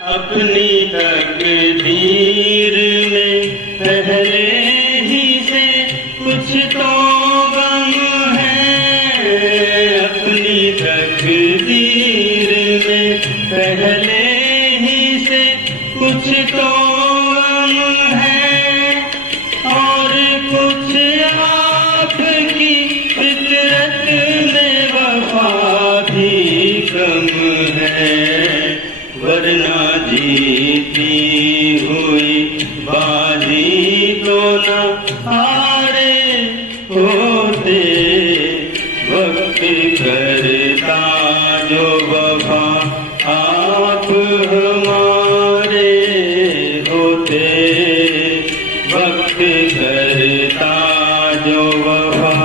अपनी तकदीर में पहले ही से कुछ तो गम है। अपनी तकदीर में पहले ही से कुछ तो गम है और कुछ आपकी फितरत में वफा भी कम है। वरना जीती हुई बाजी तो न हारे होते। वक्त करता जो वफा आप हमारे होते। वक्त करता जो वफा।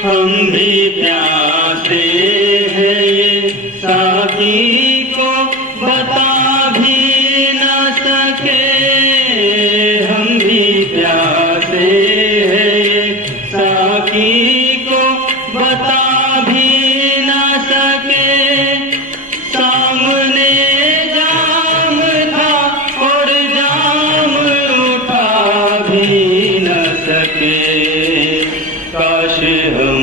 हम भी प्यासे हैं ये साकी को बता भी न सके। हम भी प्यासे हैं ये साकी को बता भी न सके। सामने जाम था और जाम उठा भी न सके। काश हम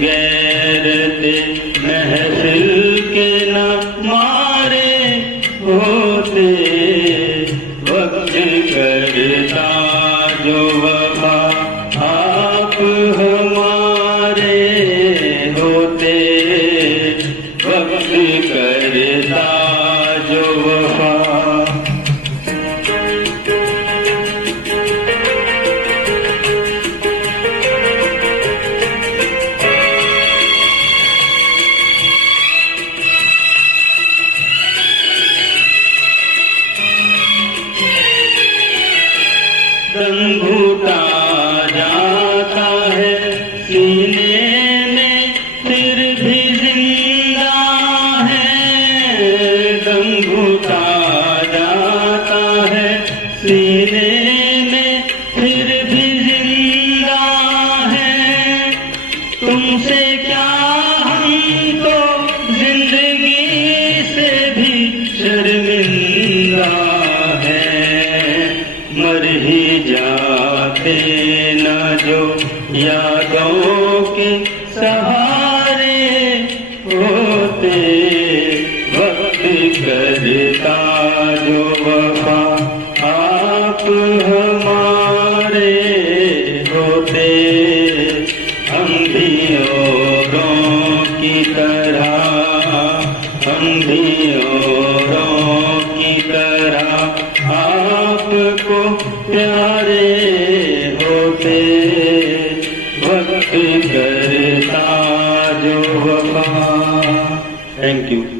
गैरत महफिल के न मारे होते। वक्त करता जो वफा आप हमारे होते। वक्त करता जो वफा। दम घुटा जाता है सीने में फिर भी जिंदा है। दम घुटा जाता है सीने में फिर भी जिंदा है। तुमसे क्या हम तो जिंदगी से भी शर्मिंदा है। मर ही जाते न जो यादों के सहारे होते। वक्त करता जो वफा आप हमारे होते। हम भी औरों की तरह हम भी औरों की तरह आपको प्यारे होते। वक्त करता जो वफा। Thank you.